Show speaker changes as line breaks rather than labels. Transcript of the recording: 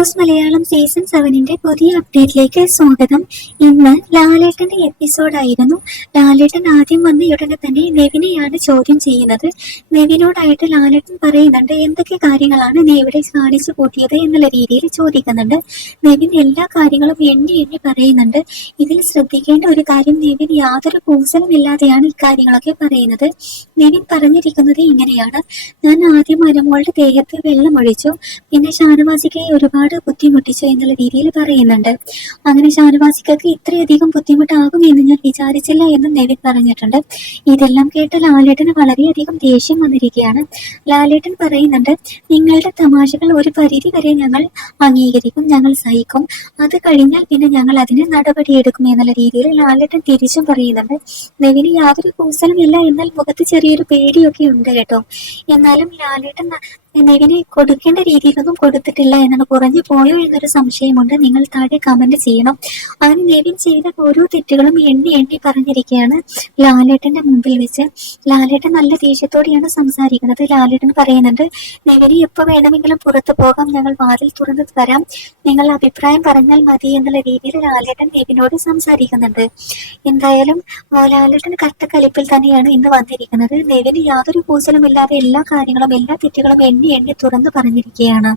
Rose Malayalam season സെവനിന്റെ പുതിയ അപ്ഡേറ്റിലേക്ക് സ്വാഗതം. ഇന്ന് ലാലേട്ടന്റെ എപ്പിസോഡായിരുന്നു ലാലേട്ടൻ ആദ്യം വന്ന ഉടനെ തന്നെ നെവിനെയാണ് ചോദ്യം ചെയ്യുന്നത്. നെവിനോടായിട്ട് ലാലേട്ടൻ പറയുന്നുണ്ട് എന്തൊക്കെ കാര്യങ്ങളാണ് നീ ഇവിടെ കാണിച്ചു കൂട്ടിയത് എന്നുള്ള രീതിയിൽ ചോദിക്കുന്നുണ്ട്. നെവിൻ എല്ലാ കാര്യങ്ങളും എണ്ണി എണ്ണി പറയുന്നുണ്ട്. ഇതിൽ ശ്രദ്ധിക്കേണ്ട ഒരു കാര്യം നെവിൻ യാതൊരു കൂസലും ഇല്ലാതെയാണ് ഇക്കാര്യങ്ങളൊക്കെ പറയുന്നത്. നെവിൻ പറഞ്ഞിരിക്കുന്നത് ഇങ്ങനെയാണ്. ഞാൻ ആദ്യം അരമോളുടെ ദേഹത്ത് വെള്ളമൊഴിച്ചു പിന്നെ ഷാനവാസിക്ക് ഒരുപാട് ബുദ്ധിമുട്ടിച്ചു എന്നുള്ള രീതിയിൽ പറയുന്നുണ്ട്. അങ്ങനെ ഷാനവാസിക്കൊക്കെ ഇത്രയധികം ബുദ്ധിമുട്ടാകും എന്ന് ഞാൻ വിചാരിച്ചില്ല എന്ന് നെവിൻ പറഞ്ഞിട്ടുണ്ട്. ഇതെല്ലാം കേട്ട ലാലേട്ടന് വളരെയധികം ദേഷ്യം വന്നിരിക്കുകയാണ്. ലാലേട്ടൻ പറയുന്നുണ്ട് നിങ്ങളുടെ തമാശകൾ ഒരു പരിധി വരെ ഞങ്ങൾ അംഗീകരിക്കും ഞങ്ങൾ സഹിക്കും. അത് കഴിഞ്ഞാൽ പിന്നെ ഞങ്ങൾ അതിന് നടപടിയെടുക്കും എന്നുള്ള രീതിയിൽ ലാലേട്ടൻ തിരിച്ചും പറയുന്നുണ്ട്. നെവിന് യാതൊരു കൂസലും ഇല്ല എന്നാൽ മുഖത്ത് ചെറിയൊരു പേടിയൊക്കെ ഉണ്ട് കേട്ടോ. എന്നാലും ലാലേട്ടൻ ന- കൊടുക്കേണ്ട രീതിയിലൊന്നും കൊടുത്തിട്ടില്ല എന്നാണ് കുറഞ്ഞു പോയോ എന്നൊരു സംശയമുണ്ട്. നിങ്ങൾ താഴെ കമന്റ് ചെയ്യണം. അങ്ങനെ നെവിൻ ചെയ്ത ഓരോ തെറ്റുകളും എണ്ണി എണ്ണി പറഞ്ഞിരിക്കുകയാണ് ലാലേട്ടന്റെ മുമ്പിൽ വെച്ച്. ലാലേട്ടൻ നല്ല ദേഷ്യത്തോടെയാണ് സംസാരിക്കുന്നത്. ലാലേട്ടൻ പറയുന്നുണ്ട് നെവിന് എപ്പോ വേണമെങ്കിലും പുറത്തു പോകാം. ഞങ്ങൾ വാതിൽ തുറന്നു തരാം. നിങ്ങൾ അഭിപ്രായം പറഞ്ഞാൽ മതി എന്നുള്ള രീതിയിൽ ലാലേട്ടൻ നെവിനോട് സംസാരിക്കുന്നുണ്ട്. എന്തായാലും ലാലേട്ടൻ കട്ടക്കലിപ്പിൽ തന്നെയാണ് ഇന്ന് വന്നിരിക്കുന്നത്. നെവിന് യാതൊരു കൂസലുമില്ലാതെ എല്ലാ കാര്യങ്ങളും എല്ലാ തെറ്റുകളും എണ്ണി എന്നെ തുറന്നു പറഞ്ഞിരിക്കുകയാണ്